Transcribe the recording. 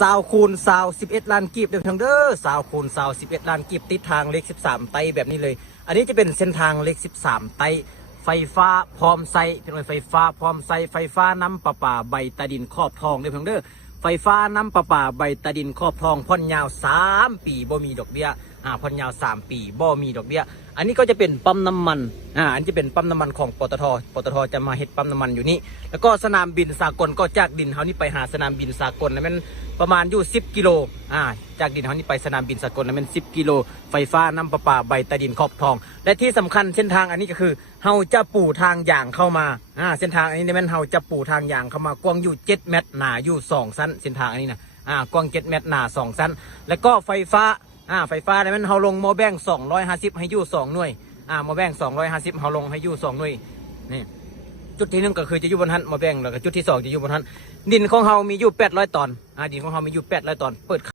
สาวคูณสาว11 ล้านกีบเดี๋ยวทางเด้อสาวคูณสาว11 ล้านกีบติดทางเล็ก13ไตแบบนี้เลยอันนี้จะเป็นเส้นทางเล็ก13ไตไฟฟ้าพร้อมใส่เป็นไฟฟ้าพร้อมใส่ไฟฟ้าน้ำประปาใบตาดินครอบทองเดี๋ยวทางเด้อไฟฟ้าน้ำประปาใบตาดินครอบทองผ่อนยาว3 ปีบ่มีดอกเบี้ยผ่อนยาว3 ปีบ่มีดอกเบี้ยอันนี้ก็จะเป็นปั๊มน้ำมันอันนี้จะเป็นปั๊มน้ำมันของปตทจะมาเฮ็ดปั๊มน้ำมันอยู่นี่แล้วก็สนามบินสากลก็จากดินเฮานี่ไปหาสนามบินสากลนะมันประมาณอยู่10 กิโลจากดินเฮานี่ไปสนามบินสากลนะมัน10 กิโลไฟฟ้าน้ำประปาใบตาดินครอบทองและที่สำคัญเส้นทางอันนี้ก็คือเฮาจะปูทางอย่างเข้ามาเส้นทางอันนี้มันเฮาจะปูทางอย่างเข้ามากว้างอยู่7 เมตรหนาอยู่2 ชั้นเส้นทางอันนี้นะกว้าง7 เมตรหนา2 ชั้นแล้วก็ไฟฟ้าเนี่ยมันเฮาลงโมแบง250ให้อยู่2 หน่วยโมแบง250เฮาลงให้อยู่2 หน่วยนี่จุดที่1ก็คือจะอยู่บนหันโมแบงแล้วก็จุดที่2จะอยู่บนหันดินของเฮามีอยู่800 ตอนดินของเฮามีอยู่800 ตอนเปิด